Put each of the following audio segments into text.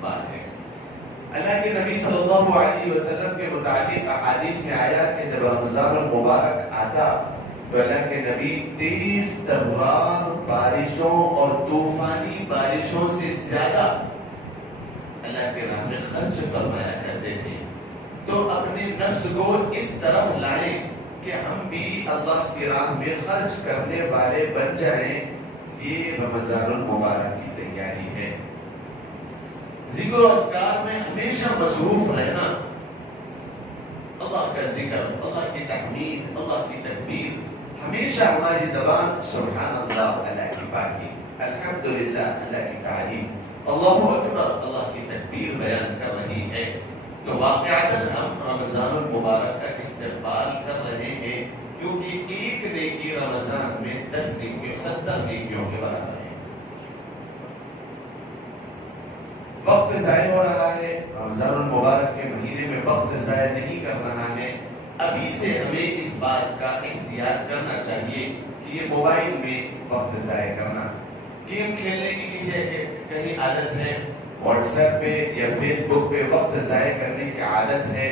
استقبال ہے۔ اللہ کے نبی صلی اللہ علیہ وسلم کے متعلق احادیث میں آیا کہ جب رمضان المبارک آتا تو اللہ کے نبی تیز ترار بارشوں اور طوفانی بارشوں سے زیادہ اللہ کے راہ میں خرچ فرمایا کرتے تھے۔ تو اپنے نفس کو اس طرف لائیں کہ ہم بھی اللہ کی راہ میں خرچ کرنے والے بن جائیں۔ یہ رمضان المبارک کی تیاری ہے۔ ذکر و اذکار میں ہمیشہ مصروف رہنا، اللہ کا ذکر، اللہ کی تحمید، اللہ کی تکبیر، ہمیشہ ہماری زبان سبحان اللہ، اللہ کی پاکی، الحمدللہ، اللہ کی تعریف، اللہ اکبر، اللہ کی تکبیر بیان کر رہی ہے۔ تو واقعتاً ہم رمضان المبارک کا استقبال کر رہے ہیں، کیونکہ ایک نیکی رمضان میں 10 نیکیوں 70 نیکیوں کے برابر ہے۔ وقت ضائع ہو رہا ہے، رمضان المبارک کے مہینے میں وقت ضائع نہیں کر رہا ہے۔ ابھی سے ہمیں اس بات کا احتیاط کرنا چاہیے کہ یہ موبائل میں وقت ضائع کرنا، گیم کھیلنے کی کسی کہیں عادت ہے، واٹس ایپ پہ یا فیس بک پہ وقت ضائع کرنے کی عادت ہے،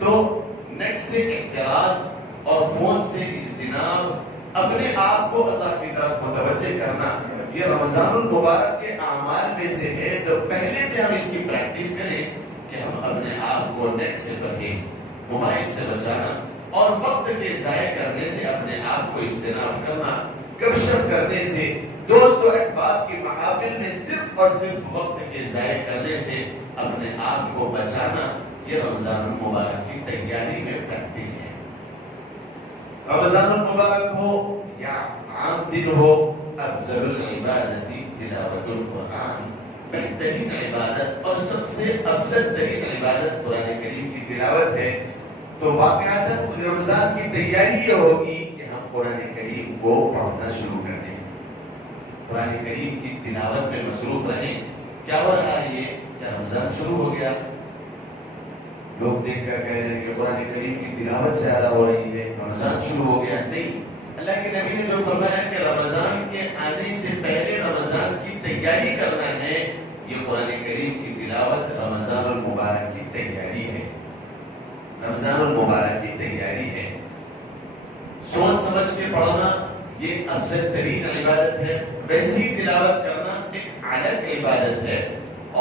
تو نیٹ سے احتراز اور فون سے اجتناب، اپنے آپ کو اللہ کی طرف متوجہ کرنا، یہ رمضان المبارک کے اعمال میں سے ہے۔ تو پہلے سے ہم اس کی پریکٹس کریں کہ ہم اپنے آپ کو نیٹ سے پرہیز، موبائل سے بچانا اور وقت کے ضائع کرنے سے اپنے آپ کو اجتناب کرنا، گپ شپ کرنے سے، دوست و احباب کی محافل میں صرف اور صرف وقت کے ضائع کرنے سے اپنے آپ کو بچانا، یہ رمضان المبارک کی تیاری میں پریکٹس ہے۔ رمضان المبارک ہو یا عام دن ہو، افضل العبادت تلاوت القرآن، بہترین عبادت اور سب سے افضل ترین عبادت قرآن کریم کی تلاوت ہے۔ تو واقعات رمضان کی تیاری یہ ہوگی کہ ہم قرآن کریم کو پڑھنا شروع کر دیں، قرآن کریم کی تلاوت میں مصروف رہیں۔ کیا ہو رہا ہے یہ؟ کیا رمضان شروع ہو گیا؟ لوگ دیکھ کر کہہ رہے ہیں کہ قرآن کریم کی تلاوت زیادہ ہو رہی ہے، رمضان شروع ہو گیا۔ نہیں، اللہ کے نبی نے جو فرمایا کہ رمضان کے آنے سے پہلے رمضان کی تیاری کرنا ہے، یہ قرآن کریم کی تلاوت رمضان المبارک کی تیاری ہے، رمضان المبارک کی تیاری ہے۔ سوچ سمجھ کے پڑھنا یہ افضل ترین عبادت ہے، ویسے ہی تلاوت کرنا ایک الگ عبادت ہے،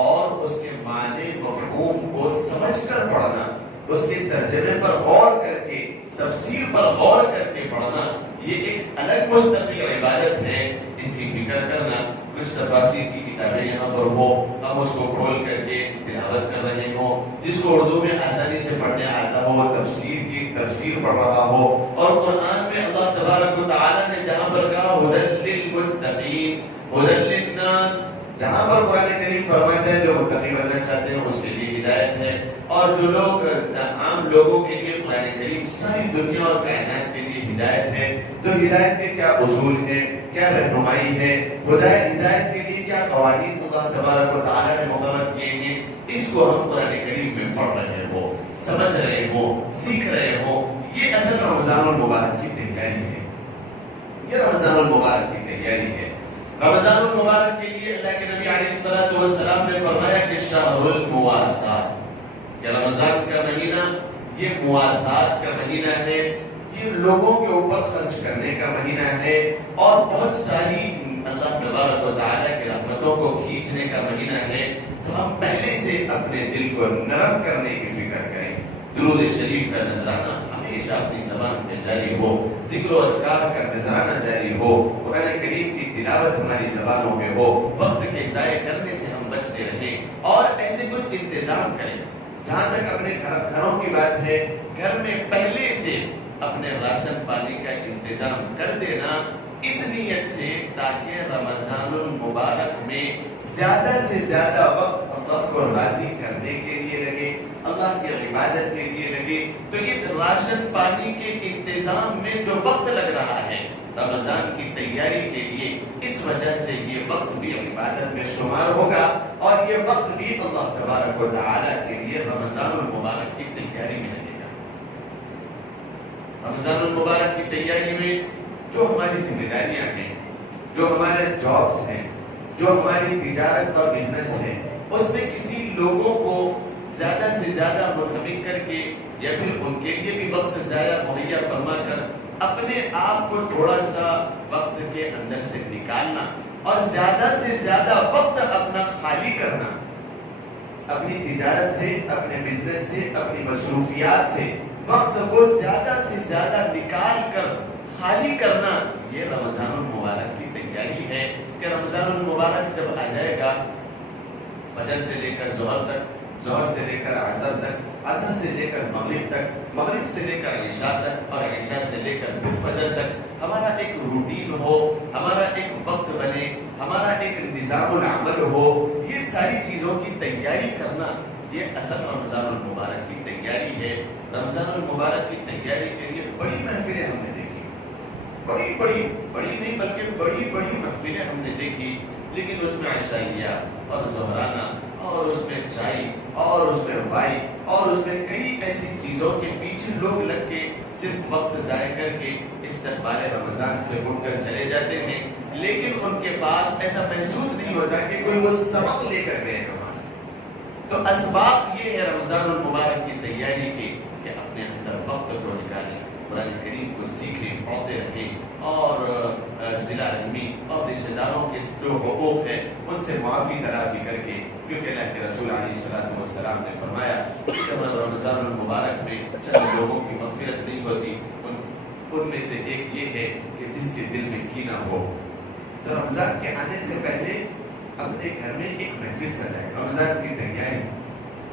اور اس کے معنی مفہوم کو سمجھ کر پڑھنا، اس کے ترجمے پر غور کر کے، تفسیر پر غور کر کے پڑھنا، یہ ایک الگ مستقل عبادت ہے۔ اس کی فکر کرنا، کچھ تفاسیر کی کتابیں یہاں پر ہو، ہم اس کو کھول کر کے تلاوت کر رہے ہوں، جس کو اردو میں آسانی سے پڑھنے آتا ہو وہ تفسیر کی تفسیر پڑھ رہا ہو، اور قرآن میں اللہ تبارک و تعالی نے جہاں پر کہا ھدی للمتقین، ھدی للناس، جہاں پر قرآن کریم فرماتا ہے جو متقی بننا چاہتے ہیں اس کے لیے ہدایت ہے، اور جو لوگ عام لوگوں کے لیے قرآن کریم ساری دنیا اور کائنات کے لیے ہدایت ہے۔ تو ہدایت کے کیا اصول ہیں، کیا رہنمائی ہے، ہدایت کے لیے کیا قوانین اللہ تبارک و تعالی نے مقرر کیے ہیں، اس کو ہم قرآن کریم میں پڑھ رہے ہوں، سمجھ رہے ہوں، سیکھ رہے ہوں، یہ اصل رمضان المبارک کی تیاری ہے، یہ رمضان المبارک کی تیاری ہے۔ رمضان المبارک کے لیے اللہ کے نبی علیہ الصلوۃ والسلام نے فرمایا کہ شہر المواسات، کہ رمضان کا مہینہ یہ مواسات کا مہینہ ہے، یہ لوگوں کے اوپر خرچ کرنے کا مہینہ ہے، اور بہت ساری اللہ تبارک و تعالیٰ کی رحمتوں کو کھینچنے کا مہینہ ہے۔ تو ہم پہلے سے اپنے دل کو نرم کرنے کی فکر کریں، درود شریف کا نذرانہ ہمیشہ اپنی زبان پہ جاری ہو، ذکر و اذکار کا نذرانہ جاری ہو، قرآن کریم کی تلاوت ہماری زبانوں میں ہو، وقت کے ضائع کرنے سے ہم بچتے رہیں، اور ایسے کچھ انتظام کریں۔ جہاں تک اپنے گھروں کی بات ہے، گھر میں پہلے سے اپنے راشن پانی کا انتظام کر دینا، اس نیت سے تاکہ رمضان المبارک میں زیادہ سے زیادہ وقت اللہ کو راضی کرنے کے لیے لگے، اللہ کی عبادت کے لیے لگے۔ تو اس راشن پانی کے انتظام میں جو وقت لگ رہا ہے رمضان کی تیاری کے لیے، اس وجہ سے یہ وقت بھی عبادت میں شمار ہوگا، اور یہ وقت بھی اللہ تبارک و تعالیٰ کے لیے رمضان المبارک کی تیاری میں لگے گا۔ رمضان المبارک کی تیاری میں جو ہماری ذمہ داریاں ہیں، جو ہمارے جابز ہیں، جو ہماری تجارت اور بزنس ہے، اس میں کسی لوگوں کو زیادہ سے زیادہ منہمک کر کے یا پھر ان کے لیے بھی وقت ضائع مہیا فرما کر اپنے آپ کو تھوڑا سا وقت کے اندر سے نکالنا اور زیادہ سے زیادہ وقت اپنا خالی کرنا، اپنی تجارت سے، اپنے بزنس سے، اپنی مصروفیات سے وقت کو زیادہ سے زیادہ نکال کر خالی کرنا، یہ رمضان المبارک کی تیاری ہے کہ رمضان المبارک جب آ جائے گا، فجر سے لے کر ظہر تک، ظہر سے لے کر عصر تک، عصر سے لے کر مغرب تک، مغرب سے لے کر عشاء تک، اور عشاء سے لے کر پھر فجر تک ہمارا ایک روٹین ہو، ہمارا ایک وقت بنے، ہمارا ایک نظام العمل ہو، یہ ساری چیزوں کی تیاری کرنا، یہ اصل رمضان المبارک کی تیاری ہے۔ رمضان المبارک کی تیاری کے لیے بڑی محفلیں ہم نے دیکھی، بڑی نہیں بلکہ بڑی محفلیں ہم نے دیکھی، لیکن اس میں عشائیہ اور ظہرانہ اور اس میں چائے اور اس میں وائی اور اس میں کئی ایسی چیزوں کے پیچھے لوگ لگ کے صرف وقت ضائع کر کے استقبال رمضان سے اٹھ کر چلے جاتے ہیں، لیکن ان کے پاس ایسا محسوس نہیں ہوتا کہ کوئی وہ سبق لے کر گئے وہاں سے۔ تو اسباب یہ ہے رمضان المبارک کی تیاری کے کہ اپنے اندر وقت کو نکالیں، قرآن کریم کو سیکھیں، پڑھتے رہیں، اور صلہ رحمی اور رشتہ داروں کے جو حقوق ہیں ان سے معافی درافی کر کے، کیونکہ اللہ کے رسول علیہ الصلوۃ والسلام نے فرمایا کہ جب رمضان المبارک میں چند لوگوں کی مغفرت نہیں ہوتی، ان میں سے ایک یہ ہے کہ جس کے دل میں کینہ ہو۔ تو رمضان کے آنے سے پہلے اپنے گھر میں ایک محفل سجائے، رمضان کی تیاری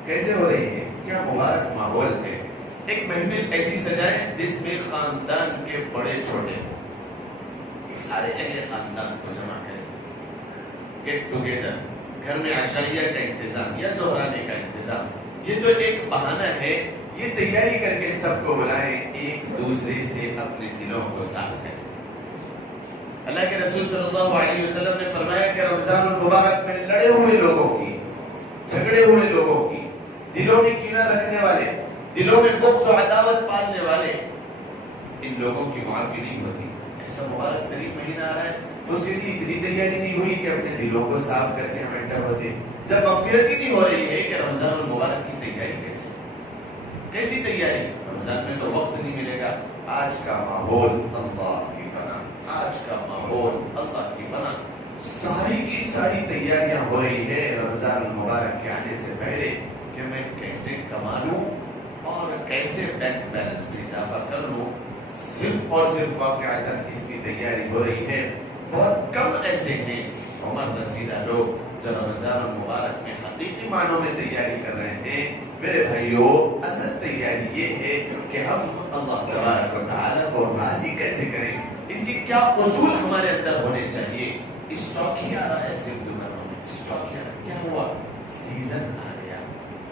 کیسے ہو رہی ہے، کیا مبارک ماحول ہے۔ ایک محفل ایسی سجائیں جس میں خاندان کے بڑے چھوٹے سارے اہل خاندان کو جمع کریں، گیٹ ٹوگیدر، گھر میں عشائیہ کا انتظام یا ظہرانے کا انتظام، یہ تو ایک بہانہ ہے، یہ تیاری کر کے سب کو بلائیں، ایک دوسرے سے اپنے دلوں کو صاف کریں۔ اللہ کے رسول صلی اللہ علیہ وسلم نے فرمایا کہ رمضان المبارک میں لڑے ہوئے لوگوں کی، جھگڑے ہوئے لوگوں کی، دلوں میں کینہ رکھنے والے، دلوں میں بغض و عداوت پالنے والے، ان لوگوں کی معافی نہیں ہوتی۔ ایسا مبارک ترین مہینہ آ رہا ہے، اس کے لیے اتنی تیاری نہیں ہوئی کہ اپنے دلوں کو صاف کر کے ہم انٹر ہوتے، جب مغفرت ہی نہیں ہو رہی ہے کہ رمضان المبارک کی تیاری کیسی تیاری؟ رمضان میں تو وقت نہیں ملے گا۔ آج کا ماحول اللہ کی پناہ، آج کا ماحول اللہ کی پناہ، ساری کی ساری تیاریاں ہو رہی ہے رمضان المبارک کے آنے سے پہلے کہ میں کیسے کما لوں اور کیسے بینک بیلنس میں اضافہ کر لوں، صرف اور صرف واقعتاً اس کی تیاری ہو رہی ہے۔ بہت کم ایسے ہیں عمر رسیدہ لوگ جو رمضان المبارک میں حقیقی معنوں میں تیاری کر رہے ہیں۔ میرے بھائیوں، اصل تیاری یہ ہے کہ ہم اللہ تبارک و تعالیٰ کو راضی کیسے کریں، اس کی کیا اصول ہمارے اندر ہونے چاہیے۔ اسٹاک ہی آ رہا ہے صرف دکانوں میں، اسٹاک ہی آ رہا ہے، کیا ہوا؟ سیزن آ گیا،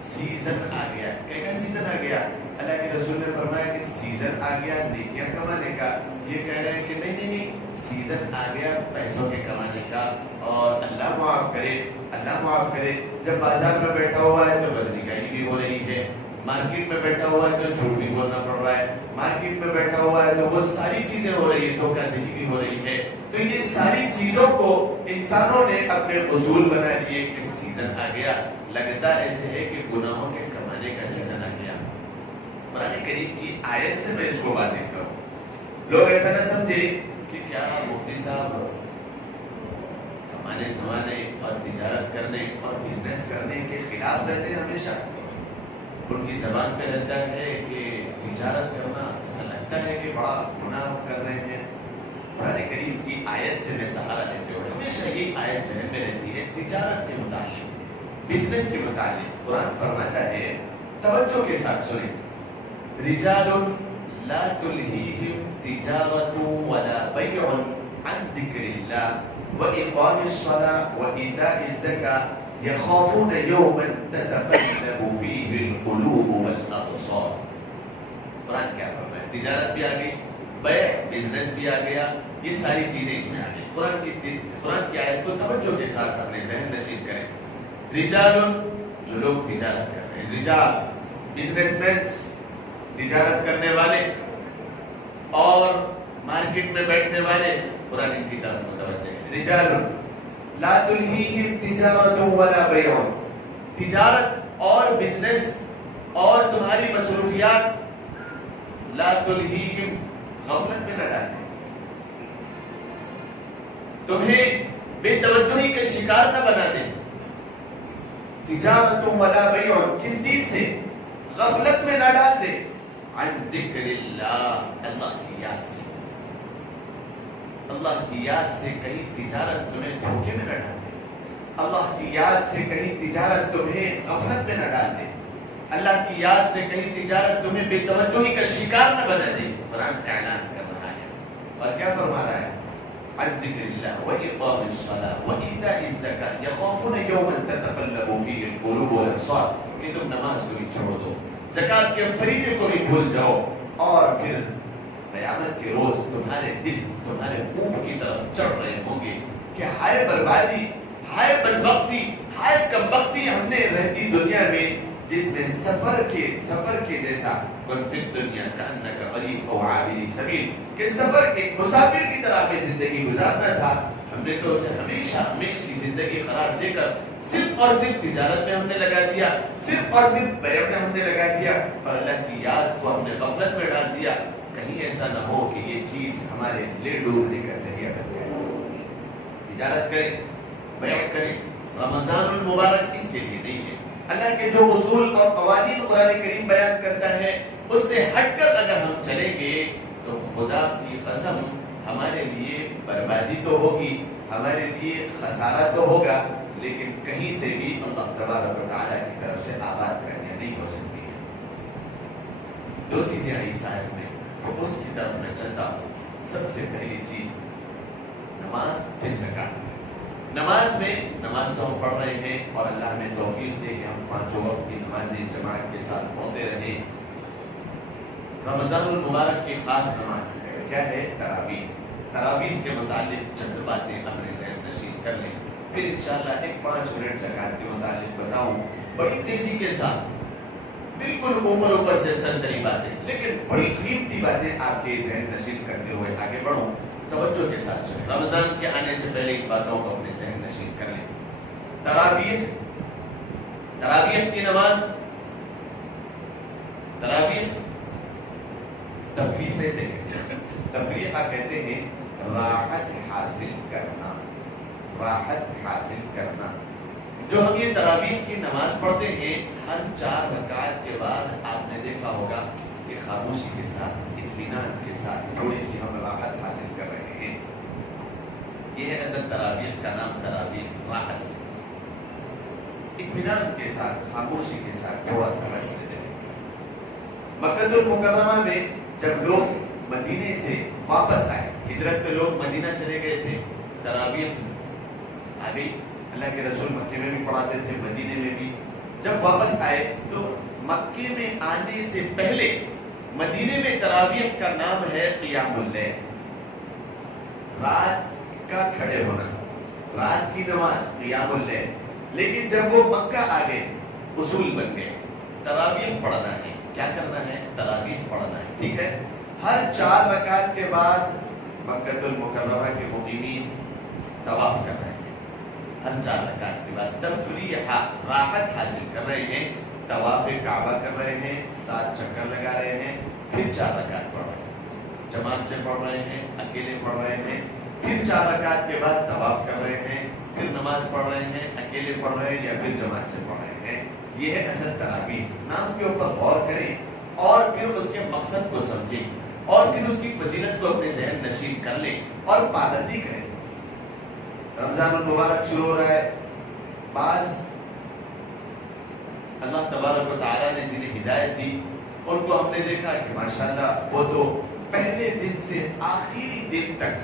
سیزن آ گیا، کیا سیزن آ گیا؟ اللہ کے رسول نے فرمایا کہ سیزن آ گیا نیکیاں کمانے کا، یہ کہہ رہے ہیں کہ نہیں، سیزن آ گیا پیسوں کے کمانے کا، اور اللہ معاف کرے، اللہ معاف کرے، جب بازار میں بیٹھا ہوا ہے تو بدنگاہی بھی ہو رہی ہے، مارکیٹ میں بیٹھا ہوا ہے تو جھوٹ بھی بولنا پڑ رہا ہے، مارکیٹ میں بیٹھا ہوا ہے تو وہ ساری چیزیں ہو رہی ہے، دھوکہ دہی بھی ہو رہی ہے۔ تو یہ ساری چیزوں کو انسانوں نے اپنے اصول بنا لیے کہ سیزن آ گیا، لگتا ایسے ہے کہ گناہوں کے کمانے کا سیزن آ گیا۔ قرآن کریم کی آیت سے میں اس کو واضح کروں، لوگ ایسا نہ سمجھے کہ کیا مفتی صاحب کمانے دھمانے اور تجارت کرنے اور بزنس کرنے کے خلاف رہتے ہیں، ہمیشہ ان کی زبان پہ رہتا ہے کہ تجارت کرنا، ایسا لگتا ہے کہ بڑا گناہ کر رہے ہیں۔ قرآن کریم کی آیت سے میں سہارا لیتے ہوئے ہمیشہ یہ آیت ذہن میں رہتی ہے، تجارت کے متعلق، بزنس کے متعلق قرآن فرماتا ہے، توجہ کے ساتھ سنیں، رجال لا تلہیہم تجارت ولا بیع عن ذکر اللہ وإقام الصلاة وإيتاء الزكاة يخافون يوما تتقلب فيه القلوب والأبصار۔ قرآن کیا فرمایا؟ تجارت بھی آ گئی، بیع بزنس بھی آ گیا، یہ ساری چیزیں اس میں آ گئی۔ قرآن کی آیت کو توجہ کے ساتھ اپنے ذہن نشین کریں۔ رجال، جو لوگ تجارت کر رہے ہیں، رجال بزنس مین، تجارت کرنے والے اور مارکیٹ میں بیٹھنے والے، قرآن کی طرف متوجہ ہے۔ رجال لا تلہیہم تجارت ولا بیع، تجارت اور بزنس اور تمہاری مصروفیات لا تلہیہم، غفلت میں نہ ڈالیں، تمہیں بے توجہی کے شکار نہ بنا دیں۔ تجارت ولا بیع، کس چیز سے؟ غفلت میں نہ ڈال دے، عن ذکر اللہ، اللہ کی یاد سے، اللہ کی یاد سے کہیں تجارت تمہیں دھوکے میں نہ ڈال دے، اللہ کی یاد سے کہیں تجارت تمہیں غفلت میں نہ ڈال دے، اللہ کی یاد سے کہیں تجارت تمہیں بے توجہی کا شکار نہ بنا دے۔ قرآن اعلان کر رہا ہے اور کیا فرما رہا ہے؟ عن ذکر اللہ وإقام الصلاة وإیتاء الزکاة یخافون یوما تتقلب فیہ القلوب والابصار، کہ تم نماز کو بھی چھوڑ دو، زکوٰۃ کے فریضے کو بھی بھول جاؤ، اور پھر قیامت کے روز تمہارے دل تمہارے اوپ کی طرف چڑھ رہے ہوں گے کہ ہائے بربادی، ہائے بدبختی، ہائے کمبختی ہم نے رہتی دنیا میں، جس میں سفر کے جیسا کن فی الدنیا کأنک غریب او عابر سبیل، کہ سفر ایک مسافر کی طرح میں زندگی گزارنا تھا، ہم نے تو اسے ہمیشہ کی زندگی قرار دے کر صرف اور صرف تجارت میں ہم نے لگا دیا، صرف اور صرف بیع میں ہم نے لگا دیا، پر اللہ کی یاد کو ہم نے غفلت میں ڈال دیا۔ کہیں ایسا نہ ہو کہ یہ چیز ہمارے لے ڈوبنے کا ذریعہ بن جائے۔ تجارت کریں، بیع کریں، رمضان المبارک اس کے لیے نہیں ہے۔ اللہ کے جو اصول اور قوانین قرآن کریم بیان کرتا ہے اس سے ہٹ کر اگر ہم چلیں گے تو خدا کی قسم ہمارے لیے بربادی تو ہوگی، ہمارے لیے خسارہ تو ہوگا، لیکن کہیں سے بھی اللہ تبارک و تعالیٰ کی طرف سے آباد کرنے نہیں ہو سکتی ہے۔ دو چیزیں آئی صاحب میں تو اس کی طرف میں چلتا ہوں۔ سب سے پہلی چیز نماز، پھر زکوٰۃ۔ نماز میں نماز تو ہم پڑھ رہے ہیں اور اللہ ہمیں توفیق دے کہ ہم پانچوں وقت کی نمازیں جماعت کے ساتھ پڑھتے رہیں۔ رمضان المبارک کی خاص نماز کیا ہے؟ تراویح۔ تراویح کے متعلق چند باتیں اپنے ذہن نشین کر لیں، پھر انشاءاللہ ایک 5 منٹ زکوٰۃ کے متعلق بتاؤں بڑی تیزی کے ساتھ، بالکل اوپر سے سرسری باتیں، لیکن بڑی قیمتی باتیں آپ کے ذہن نشین کرتے ہوئے آگے بڑھوں۔ توجہ کے ساتھ سنیں، رمضان کے آنے سے پہلے ان باتوں کو اپنے ذہن نشین کر لیں۔ تراویح کی نماز، تراویح تفریح سے ہے۔ تفریح کہتے ہیں راحت حاصل کرنا، راحت حاصل کرنا۔ جو ہم یہ تراویح کی نماز پڑھتے ہیں، ہر 4 رکعت کے بعد آپ نے دیکھا ہوگا کہ خاموشی کے ساتھ، اطمینان کے ساتھ تھوڑی سی ہم راحت حاصل کر رہے ہیں۔ یہ ہے اصل تراویح کا نام، تراویح راحت سے، اطمینان کے ساتھ، خاموشی کے ساتھ تھوڑا سا رس لیتے ہیں۔ مکہ المکرمہ میں جب لوگ مدینے سے واپس آئے، ہجرت پہ لوگ مدینہ چلے گئے تھے، تراویح آ گئی، اللہ کے رسول مکے میں بھی پڑھاتے تھے، مدینے میں بھی۔ جب واپس آئے تو مکے میں آنے سے پہلے مدینے میں تراویح کا نام ہے قیام اللیل، رات کا کھڑے ہونا، رات کی نماز قیام اللیل۔ لیکن جب وہ مکہ آ گئے، اصول بن گئے، تراویح پڑھنا ہے، کیا کرنا ہے؟ تراویح پڑھنا ہے، ٹھیک ہے؟ ہر 4 رکعت کے بعد مکہ المکرمہ کے مقیمین طواف کر رہے ہیں، ہر 4 رکعت کے بعد تفریح، راحت حاصل کر رہے ہیں، طواف کعبہ کر رہے ہیں، 7 چکر لگا رہے ہیں، پھر 4 رکعت پڑھ رہے ہیں، جماعت سے پڑھ رہے ہیں، اکیلے پڑھ رہے ہیں، پھر 4 رکعت کے بعد طواف کر رہے ہیں، پھر نماز پڑھ رہے ہیں، اکیلے پڑھ رہے ہیں یا پھر جماعت سے پڑھ رہے ہیں۔ یہ ہے اصل تراویح۔ نام کے اوپر غور کریں اور پھر اس کے مقصد کو سمجھیں اور پھر اس کی فضیلت کو اپنے ذہن نشین کر لیں اور پابندی کریں۔ رمضان المبارک شروع ہو رہا ہے، بعض اللہ تبارک و تعالیٰ نے جنہیں ہدایت دی ان کو ہم نے دیکھا کہ ماشاءاللہ وہ تو پہلے دن سے آخری دن تک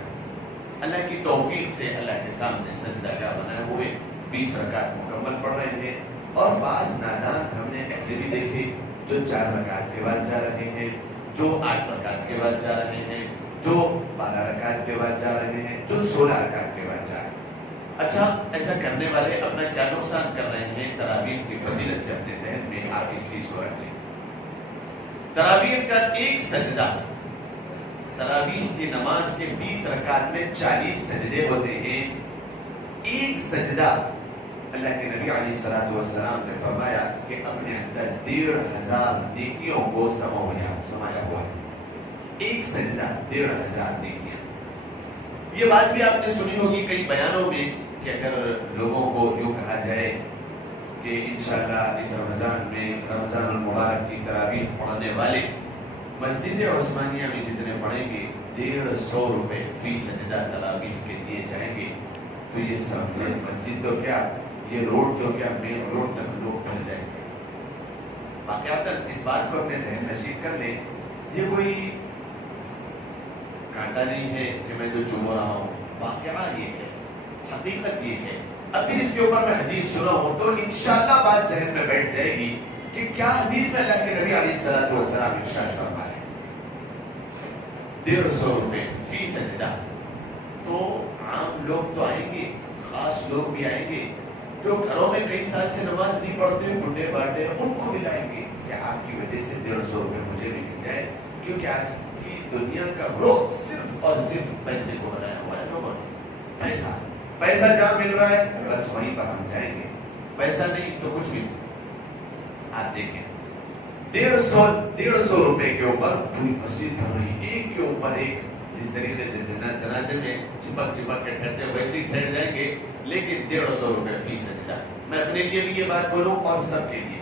اللہ کی توفیق سے اللہ کے سامنے سجدہ گاہ بنائے ہوئے 20 رکعت مکمل پڑھ رہے ہیں، اور بعض نادان ہم نے ایسے بھی دیکھے جو 4 رکعت کے بعد جا رہے ہیں، جو 8 رکعت کے بعد جا رہے ہیں، جو 12 رکعت کے بعد جا رہے ہیں، جو 16 رکعت کے بعد جا رہے ہیں۔ اچھا، ایسا کرنے والے اپنا کیا نقصان کر رہے ہیں؟ تراویح کی فضیلت سے اپنے ذہن میں آپ اس چیز کو رکھ لیں۔ تراویح کا ایک سجدہ، تراویح کی نماز کے 20 رکعت میں 40 سجدے ہوتے ہیں، ایک سجدہ اللہ کے نبی علیہ السلام نے فرمایا کہ اپنے اندر 1500 نیکیوں کو سمایا ہوا ہے. ایک سجدہ 1500 نیکیاں. یہ بات بھی آپ نے سنی ہوگی کئی بیانوں میں کہ اگر لوگوں کو یوں کہا جائے کہ انشاءاللہ اس رمضان میں رمضان المبارک کی تراویح پڑھنے والے مسجد عثمانیہ میں جتنے پڑھیں گے 150 روپے فی سجدہ تراویح کے دیے جائیں گے. تو یہ سب مسجد تو کیا یہ روڈ تو کیا مین روڈ تک لوگ بھر جائیں گے. واقعات اس بات کو اپنے ذہن نشین کر لیں. یہ کوئی کانٹا نہیں ہے کہ میں جو چوم رہا ہوں. واقعہ یہ ہے, حقیقت یہ ہے. اب پھر اس کے اوپر میں حدیث سنا ہوں تو انشاءاللہ بات ذہن میں بیٹھ جائے گی کہ کیا حدیث میں اللہ کے نبی علیہ السلام ارشاد فرما رہے ہیں 150 روپے فی سجدہ. تو عام لوگ تو آئیں گے, خاص لوگ بھی آئیں گے, جو گھروں میں کئی سال سے نماز نہیں پڑھتے بڈھے باٹے ان کو بھی لائیں گے کہ آپ کی وجہ سے 150 روپے مجھے بھی مل جائے. کیونکہ آج کی دنیا کا رخ صرف اور صرف پیسے کو بنایا ہوا ہے. لوگوں نے پیسہ جہاں مل رہا ہے بس وہیں پر ہم جائیں گے. پیسہ نہیں تو کچھ بھی نہیں. آپ دیکھیں 150 روپے کے اوپر پوری مسجد بھر رہی, ایک کے اوپر ایک. جس طریقے سے جنازے میں چپک چپک کے ٹھہرتے ویسے ہی ٹھہر جائیں گے, لیکن 150 روپے فی سجدہ. میں اپنے لیے بھی یہ بات بولوں اور سب کے لیے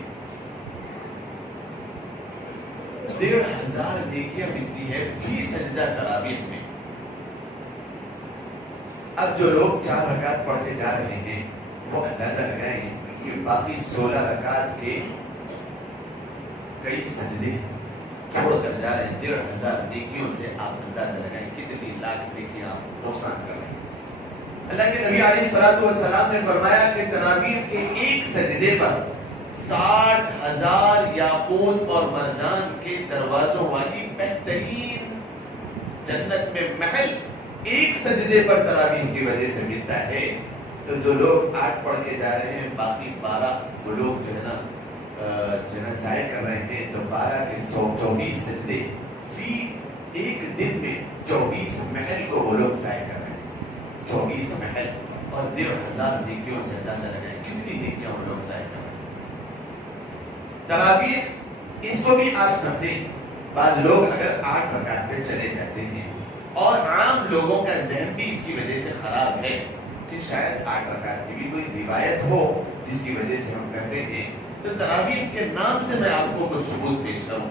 1500 نیکیاں ملتی ہے فی سجدہ تراویح میں. اب جو لوگ 4 رکعت پڑھ کے جا رہے ہیں وہ اندازہ لگائیں کہ باقی 16 رکعت کے کئی سجدے چھوڑ کر جا رہے ہیں. 1500 نیکیوں سے آپ اندازہ لگائیں کتنی لاکھ نیکیاں نقصان کر رہے ہیں. اللہ کے نبی علیہ السلام نے فرمایا کہ تراویح کے ایک سجدے پر 60,000 یاقوت اور مرجان کے دروازوں والی بہترین جنت میں محل ایک سجدے پر تراویح کی وجہ سے ملتا ہے. تو جو لوگ 8 پڑھ کے جا رہے ہیں باقی 12 وہ لوگ جو ہے نا ضائع کر رہے ہیں. تو 12 کے 124 سجدے فی ایک دن میں 24 محل کو وہ لوگ ضائع کر رہے ہیں. 24 محل اور 1500 نیکیوں سے اندازہ لگائیں کتنی نیکیاں وہ لوگ ضائع کر رہے ہیں. تراویح اس کو بھی آپ سمجھیں. بعض لوگ اگر 8 رکعت پہ چلے جاتے ہیں اور عام لوگوں کا ذہن بھی اس کی وجہ سے خراب ہے کہ شاید 8 رکعت کی بھی کوئی روایت ہو جس کی وجہ سے ہم کرتے ہیں. تو تراویح کے نام سے میں آپ کو کچھ ثبوت پیش کروں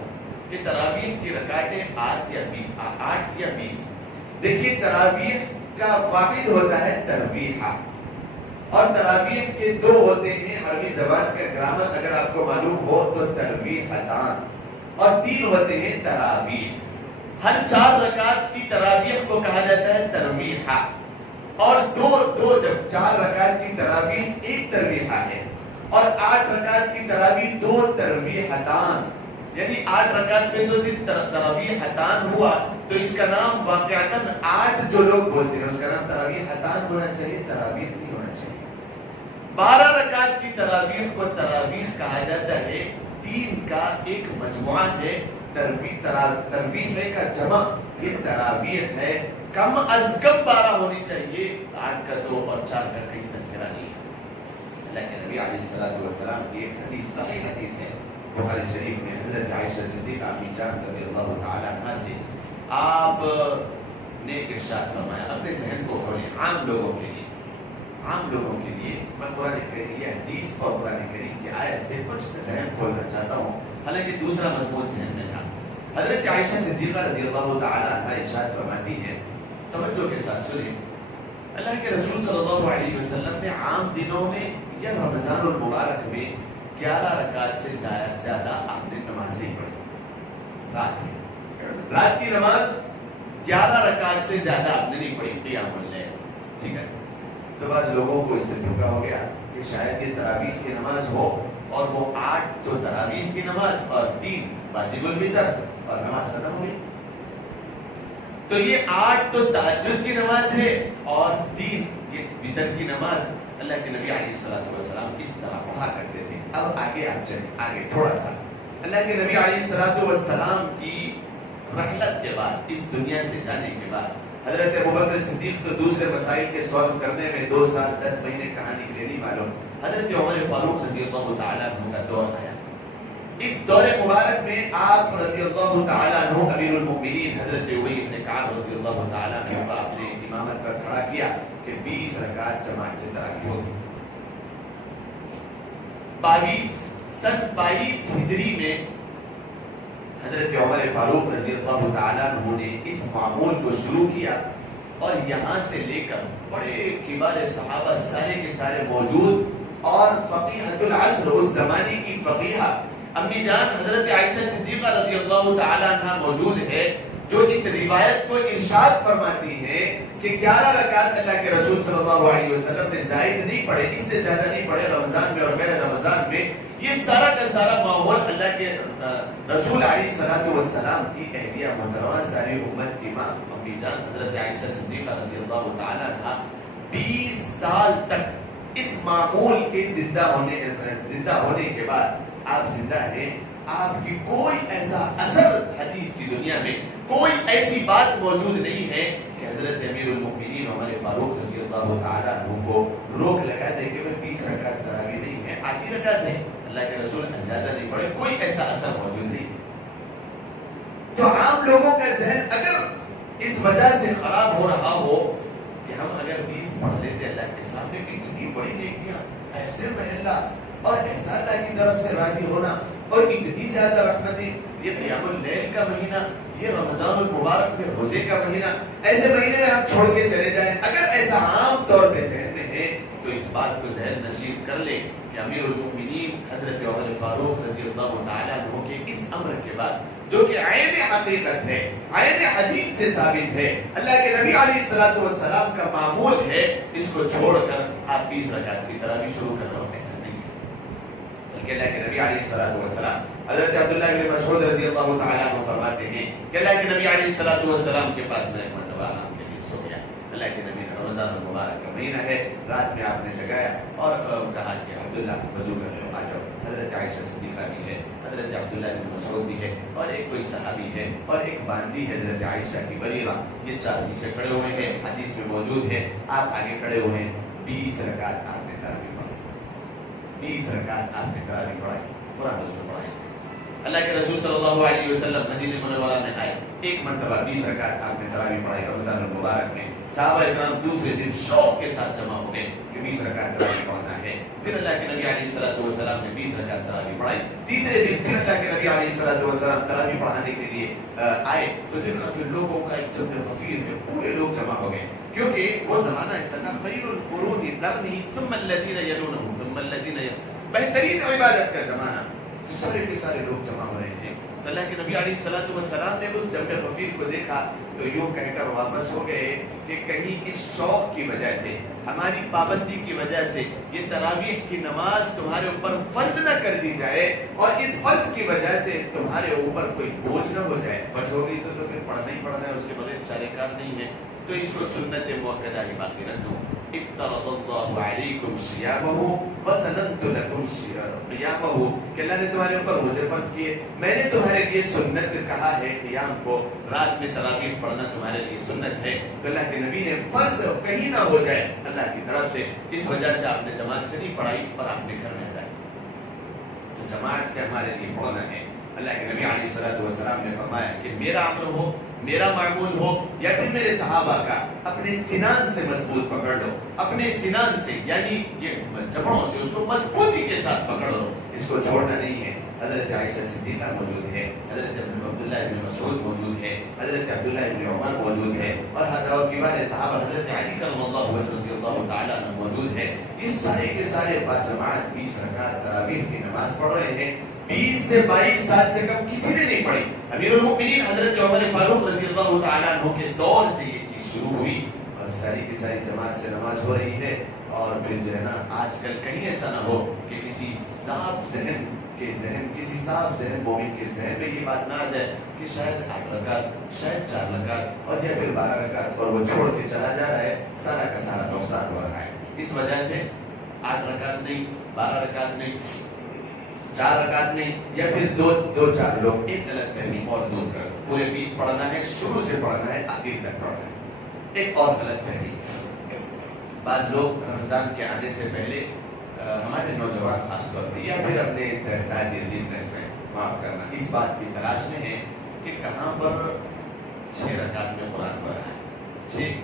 کہ تراویح کی رکعتیں 8 یا 20. دیکھیے تراویح کا واحد ہوتا ہے ترویحہ اور تراویح کے 2 ہوتے ہیں. عربی زبان کا گرامر اگر آپ کو معلوم ہو تو ترویحتان اور 3 ہوتے ہیں تراویح. ہر 4 رکعت کی تراویح کو کہا جاتا ہے ترویحہ اور دو جب 4 رکعت کی تراویح ایک ترویحہ ہے اور 8 رکعت کی تراویح 2 ترویحتان. یعنی 8 رکعت میں جو تراویحتان ہوا تو اس کا نام واقعتاً 8 جو لوگ بولتے ہیں اس کا نام تراویحتان ہونا چاہیے, تراویح نہیں ہونا چاہیے. 12 رکعت کی تراویح کو تراویح کہا جاتا ہے. 3 کا ایک مجموعہ ہے. تراویح کا جمع یہ تراویح ہے. کم از کم 12 ہونی چاہیے. 8 کا 2 اور 4 کا کہیں تذکرہ نہیں ہے. اللہ کے نبی علیہ السلام کی ایک حدیث صحیح حدیث ہے بخاری شریف میں. حضرت عائشہ صدیقہ امی جان رضی اللہ تعالی عنہا سے آپ نے ارشاد فرمایا. اپنے ذہن کو کھولیں عام لوگوں کے لیے. میں قرآن کریم یہ حدیث اور قرآن کریم کی آیت سے کچھ ذہن کھولنا چاہتا ہوں, حالانکہ دوسرا مضمون ذہن میں تھا. حضرت عائشہ صدیقہ رضی اللہ تعالی عنہا ارشاد فرماتی ہیں, توجہ کے ساتھ سنیں. اللہ کے رسول صلی اللہ علیہ وسلم نے عام دنوں میں یا رمضان المبارک میں 11 رکعت سے زیادہ آپ نے نماز نہیں پڑھی. رات کی نماز 11 رکعت سے زیادہ آپ نے نہیں پڑھی قیام اللیل. ٹھیک ہے. تو بعض لوگوں کو اس سے دھوکا ہو گیا کہ شاید یہ تراویح کی نماز ہو اور وہ 8 تو تراویح کی نماز اور 3 واجب الوتر اور نماز ختم ہو گئی. تو یہ 8 تو تہجد کی نماز ہے اور 3 یہ وتر کی نماز. اللہ کے نبی علیہ السلام اس طرح پڑھا کرتے تھے. اب آگے آپ چلیں, آگے تھوڑا سا. اللہ کے نبی علیہ السلام کی رحلت کے بعد, اس دنیا سے جانے کے بعد حضرت ابوبکر صدیق تو دوسرے مسائل کے سالو کرنے میں 2 سال 10 مہینے کہاں نکلے نہیں معلوم. حضرت عمر فاروق رضی اللہ تعالیٰ عنہ کا دور آیا. اس دور مبارک میں آپ رضی اللہ تعالیٰ عنہ امیر المؤمنین حضرت ابی بن کعب رضی اللہ تعالیٰ عنہ کو آپ نے امامت پر کھڑا کیا کہ 20 رکعت جماعت سے تراویح ہوگی. 22 ہجری میں حضرت عمر فاروق رضی اللہ تعالیٰ عنہ نے اس معمول کو شروع کیا اور یہاں سے لے کر بڑے کبار صحابہ سارے کے سارے موجود اور فقیہۃ العصر اس زمانے کی فقیہہ امی جان حضرت عائشہ صدیقہ رضی اللہ تعالیٰ عنہ موجود ہے جو اس روایت کو ارشاد فرماتی ہے کہ 11 رکعت اللہ کے رسول صلی اللہ علیہ وسلم نے زائد نہیں پڑھے، اس سے زیادہ نہیں پڑھے رمضان میں اور غیر رمضان میں. یہ سارا کا سارا ماحول اللہ کے رسول علیہ الصلوۃ والسلام کی اہلیہ محترمہ ساری امت کی ماں امی جان حضرت عائشہ صدیقہ رضی اللہ تعالیٰ عنہ 20 سال تک اس معمول کے زندہ ہونے کے بعد آپ زندہ ہیں. آپ کی کوئی ایسا اثر حدیث کی دنیا میں کوئی ایسی بات موجود نہیں ہے کہ حضرت امیر المؤمنین عمر فاروق رضی اللہ تعالیٰ عنہ کو روک لگا دے کہ وہ 20 رکعت تراویح نہیں ہے، 8 رکعت ہے، اللہ کے رسول زیادہ نہیں پڑھے. کوئی ایسا اثر موجود نہیں ہے. تو عام لوگوں کا ذہن اگر اس وجہ سے خراب ہو رہا ہو کہ ہم اگر 20 پڑھ لیتے اللہ کے سامنے اتنی بڑی نیکیاں، ایسے محلہ اور ایسا اللہ کی طرف سے راضی ہونا اور اتنی زیادہ رحمتیں، یہ قیام اللیل کا مہینہ، یہ رمضان المبارک میں روزے کا مہینہ، ایسے مہینے میں ہم چھوڑ کے چلے جائیں. اگر ایسا عام طور پہ ذہن میں ہے تو اس بات کو ذہن نشین کر لیں کہ امیر المؤمنین حضرت عمر فاروق رضی اللہ تعالیٰ عنہ کے اس امر کے بعد جو کہ عین حقیقت ہے، عین حدیث سے ثابت ہے، اللہ کے نبی علیہ الصلوۃ والسلام کا معمول ہے، اس کو چھوڑ کر آپ 20 رکعت کی تراویح شروع کر رہے ہو، ایسا نہیں ہے. بلکہ اللہ کے نبی علیہ الصلوۃ والسلام حضرت عبداللہ بن مسعود رضی اللہ تعالیٰ عنہ فرماتے ہیں کہ اللہ کے نبی علیہ الصلوۃ والسلام کے پاس میں ایک مرتبہ آرام کے لیے سو گیا. اللہ کے نبی نے رمضان المبارک کا مہینہ ہے، رات میں آپ نے جگایا اور کہا کہ عبداللہ وضو کر لو، آ جاؤ. حضرت عائشہ صدیقہ بھی ہے، حضرت عبداللہ بن مسعود بھی ہے اور ایک کوئی صحابی ہے اور ایک باندی ہے حضرت عائشہ کی بریرہ. یہ 4 پیچھے کھڑے ہوئے ہیں، حدیث میں موجود ہے. آپ آگے کھڑے ہوئے ہیں. 20 رکعت آپ نے تراویح پڑھائی، 20 رکعت آپ نے تراویح پڑھائی، قرآن اس میں پڑھائی. اللہ کے رسول صلی اللہ علیہ وسلم مدینہ منورہ میں آئے، ایک مرتبہ 20 رکعت آپ نے تراویح پڑھائی رمضان المبارک میں. صحابہ اکرام دوسرے دن شوق کے ساتھ جمع ہو گئے کہ 20 رکعت تراویح پڑھنا ہے. پھر اللہ کے نبی علیہ الصلوۃ والسلام نے 20 رکعت تراویح پڑھائی. تیسرے دن پھر اللہ کے نبی علیہ الصلوۃ والسلام تراویح پڑھانے کے لیے آئے تو دیکھا کہ لوگوں کا ایک جمع غفیر ہے، پورے لوگ جمع ہو گئے کیونکہ وہ زمانہ ایسا تھا خیر القرون قرنی ثم الذین یلونہم ثم الذین یلونہم، بہترین عبادت کا زمانہ. تو سارے کے سارے لوگ جمع ہو رہے ہیں. تو اللہ کے نبی علیہ الصلوۃ والسلام نے اس جمع غفیر کو دیکھا تو یوں کہہ کر واپس ہو گئے کہ کہیں اس شوق کی وجہ سے، ہماری پابندی کی وجہ سے یہ تراویح کی نماز تمہارے اوپر فرض نہ کر دی جائے اور اس فرض کی وجہ سے تمہارے اوپر کوئی بوجھ نہ ہو جائے. فرض ہو گئی تو پھر پڑھنا ہی پڑھنا ہے، اس کے بغیر چارے کار نہیں ہے. تو اس کو سنت مؤکدہ ہی باقی رکھ دو. افترض اللہ علیکم صیامہ وسننت لکم قیامہ، کہ اللہ نے تمہارے اوپر روزے فرض کیے، میں نے تمہارے لیے سنت کہا ہے قیام کو، رات میں تراویح پڑھنا تمہارے لیے سنت ہے. تو اللہ کے نبی نے فرض کہیں نہ ہو جائے اللہ کی طرف سے، اس وجہ سے آپ نے جماعت سے نہیں پڑھائی اور آپ نے گھر میں ادا کی. تو جماعت سے ہمارے لیے پڑھنا ہے. اللہ کے نبی علیہ الصلوۃ والسلام نے فرمایا کہ میرا امر ہو، میرا معمول ہو یا پھر میرے صحابہ کا، اپنے سنان سے مضبوط پکڑ لو، اپنے سنان سے یعنی یہ جبڑوں سے اس کو مضبوطی کے ساتھ پکڑ لو، اس کو چھوڑنا نہیں ہے. حضرت عائشہ صدیقہ موجود ہے، حضرت عبداللہ بن مسعود موجود ہے، حضرت عبداللہ بن عمر موجود ہے اور کبار صحابہ حضرت علی کرم اللہ وجہ رضی اللہ تعالیٰ عنہ موجود ہے. اس سارے کے سارے باجماعت 20 رکعت تراویح کی نماز پڑھ رہے ہیں. 20 سے 22 سال سے کم کسی نے نہیں پڑھی. امیر المؤمنین حضرت عمر فاروق رضی اللہ تعالیٰ عنہ کے دور سے یہ چیز شروع ہوئی اور ساری کی ساری جماعت سے نماز ہو رہی ہے. اور پھر جو ہے نا آج کل کہیں ایسا نہ ہو کہ کسی صاف ذہن مومن کے ذہن میں یہ بات نہ آ جائے کہ شاید 8 رکعت، شاید 4 رکعت اور یا پھر 12 رکعت اور وہ چھوڑ کے چلا جا رہا ہے، سارا کا سارا نقصان ہو رہا ہے. اس وجہ سے 8 رکعت نہیں، 12 رکعت نہیں، 4 رکعت نہیں، یا پھر دو چار لوگ ایک غلط فہمی اور دور کر دو. پورے 20 پڑھنا ہے، شروع سے پڑھنا ہے، آخر تک پڑھنا ہے. ایک اور غلط فہمی، بعض لوگ رمضان کے آنے سے پہلے ہمارے نوجوان خاص طور پہ یا پھر اپنے تاجر بزنس میں معاف کرنا اس بات کی تلاش میں ہے کہ کہاں پر 6 رکعت میں قرآن ہو رہا ہے،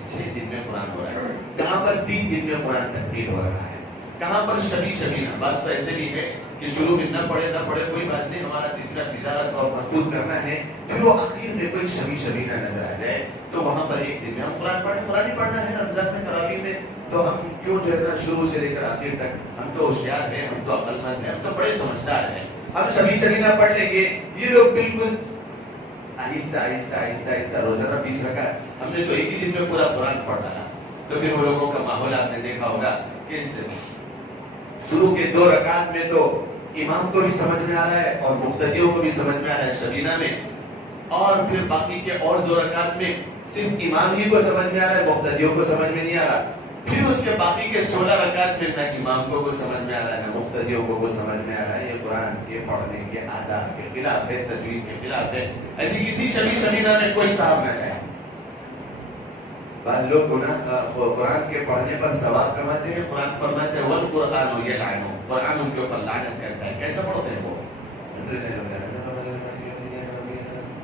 6 دن میں قرآن ہو رہا ہے، کہاں پر 3 دن میں قرآن تقریر ہو رہا ہے، کہاں پر شبینہ. بعض تو ایسے بھی ہے کہ شروع میں نہ پڑھے کوئی بات نہیں، ہمارا تجارت اور مضبوط کرنا ہے، پھر وہ آخر میں کوئی شبینہ نظر آ جائے تو وہاں پر ایک دن میں ہم قرآن ہی پڑھنا ہے رمضان میں تراویح میں، تو ہم کیوں جو ہے نا شروع سے لے کر آخر تک، ہم تو ہوشیار ہیں، ہم تو عقل مند ہیں، ہم تو بڑے سمجھدار ہیں، ہم شبینہ پڑھ لیں گے. یہ لوگ بالکل آہستہ روزانہ 20 رکعت، ہم نے تو ایک ہی دن میں پورا قرآن پڑھ ڈالا. تو پھر وہ لوگوں کا ماحول آپ نے دیکھا ہوگا کہ شروع کے 2 رکعت میں تو امام کو بھی سمجھ میں آ رہا ہے اور مقتدیوں کو بھی سمجھ میں آ رہا ہے شبینہ میں، اور پھر باقی کے اور 2 رکعت میں صرف امام ہی کو سمجھ میں آ رہا ہے، مقتدیوں کو سمجھ میں نہیں آ رہا. پھر اس کے باقی کے 16 رکعت میں نہ امام کو سمجھ میں آ رہا ہے نہ مقتدیوں کو سمجھ میں آ رہا ہے. یہ قرآن کے پڑھنے کے آداب کے خلاف ہے، تجوید کے خلاف ہے. ایسی کسی شبینہ میں کوئی صاحب نہ چاہے. بعض لوگ قرآن کے پڑھنے پر ثواب کماتے ہیں. قرآن فرماتے ہیں والقرآن یلعن، قرآن ان کے اوپر لعنت کرتا ہے. کیسے پڑھتے ہیں وہ؟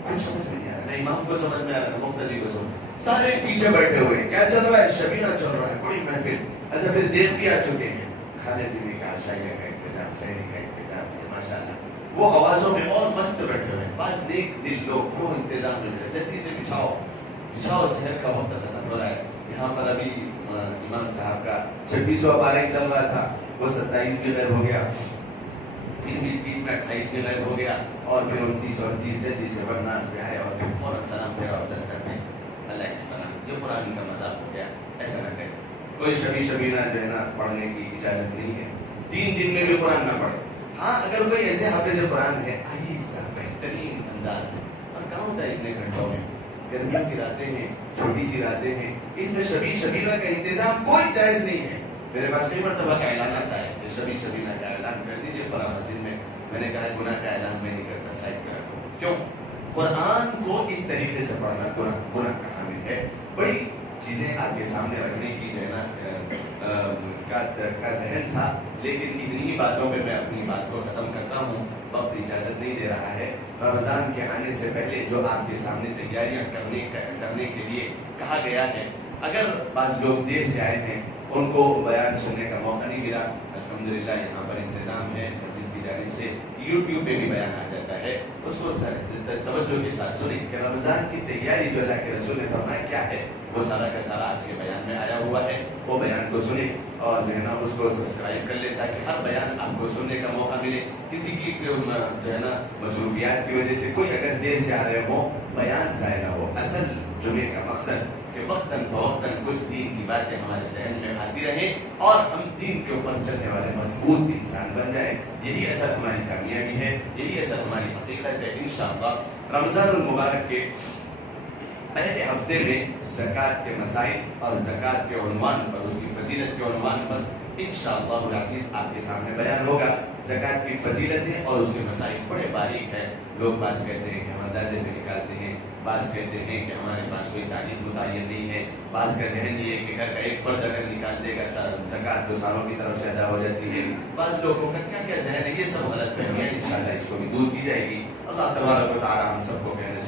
کچھ سمجھ میں نہیں آ رہا، نہ امام کو سمجھ میں آ رہا نہ مقتدی کو سمجھ. سارے پیچھے بیٹھے ہوئے ہیں. کیا چل رہا ہے؟ شبینہ چل رہا ہے، بڑی محفل. اچھا پھر دیر بھی آ چکے ہیں، کھانے پینے کا عشائیہ کا انتظام، سحری کا انتظام ہے ماشاءاللہ. وہ آوازوں میں اور مست بیٹھے ہوئے ہیں. بعض نیک دل لوگ وہ انتظام میں بیٹھے، جلدی سے بچھاؤ سحر کا وقت ختم ہو رہا ہے. یہاں پر ابھی امام صاحب کا 26واں پارہ چل رہا تھا، وہ 27 بھی غائب ہو گیا، پھر بیچ میں 28 بھی غائب ہو گیا، اور پھر 29 اور 30 جلدی سے ورناس پہ آئے اور پھر فوراً سلام پھیرا اور دستک میں. اللہ کی پناہ، یہ قرآن کا مذاق ہو گیا. ایسا نہ کرے. کوئی شبینہ جو ہے نا پڑھنے کی اجازت نہیں ہے. 3 دن میں بھی قرآن نہ پڑھے. ہاں اگر کوئی ایسے حافظ قرآن ہے آہستہ بہترین انداز میں، اور کہاں ہوتا ہے اتنے گھنٹوں میں، گرمیوں کی راتیں ہیں، چھوٹی سی راتیں ہیں، اس میں شبینہ کا انتظام کوئی جائز نہیں ہے. میرے پاس کئی مرتبہ کا اعلان آتا ہے کہ شبینہ کا اعلان کر دیجیے فلاں مسجد میں. میں نے کہا گناہ کا اعلان میں نہیں کرتا، سائڈ کر رکھو. کیوں؟ قرآن کو اس طریقے سے پڑھنا گناہ کا حامل ہے. بڑی چیزیں آپ کے سامنے رکھنے کی جو ہے نا کا ذہن تھا، لیکن اتنی ہی باتوں پہ میں اپنی بات کو ختم کرتا ہوں. وقت اجازت نہیں دے رہا ہے. رمضان کے آنے سے پہلے جو آپ کے سامنے تیاریاں کرنے کے لیے کہا گیا ہے، اگر بعض لوگ دیر سے آئے ہیں، ان کو بیان سننے کا موقع نہیں ملا، الحمدللہ یہاں پر انتظام ہے مسجد کی جانب سے، یوٹیوب پہ بھی بیان آ جاتا ہے. اس کو توجہ کے ساتھ سنیں کہ رمضان کی تیاری جو اللہ کے رسول نے فرمایا کیا ہے، وہ سارا کا سارا آج کے بیان میں آیا ہوا ہے. وہ بیان کو سنیں اور جو ہے نا اس کو سبسکرائب کر لیں تاکہ ہر بیان آپ کو سننے کا موقع ملے. کسی کی جو ہے نا مصروفیات کی وجہ سے کوئی اگر دیر سے آ رہے ہوں، بیان ضائع نہ ہو. اصل جمعے کا مقصد کہ وقتاً فوقتاً کچھ دین کی باتیں ہمارے ذہن میں آتی رہیں اور ہم دین کے اوپر چلنے والے مضبوط انسان بن جائیں. یہی اصل ہماری کامیابی ہے، یہی اصل ہماری حقیقت ہے. انشاءاللہ رمضان المبارک کے پہلے ہفتے میں زکوٰۃ کے مسائل اور زکوٰۃ کے عنوان پر، اس کی فضیلت کے عنوان پر انشاءاللہ العزیز آپ کے سامنے بیان ہوگا. زکوٰۃ کی فضیلتیں اور اس کے مسائل بڑے باریک ہیں. لوگ بعض کہتے ہیں کہ ہم اندازے میں نکالتے ہیں، بعض کہتے ہیں کہ ہمارے پاس کوئی تاریخ متعین نہیں ہے، بعض کا ذہن یہ ہے کہ گھر کا ایک فرد اگر نکال دے گا زکوٰۃ تو ساروں کی طرف سے ادا ہو جاتی ہے. بعض لوگوں کا کیا ذہن ہے، یہ سب غلط فہمیاں انشاءاللہ اس کو بھی دور کی جائے گی. اللہ تبارک و تعالی ہم سب کو کہنے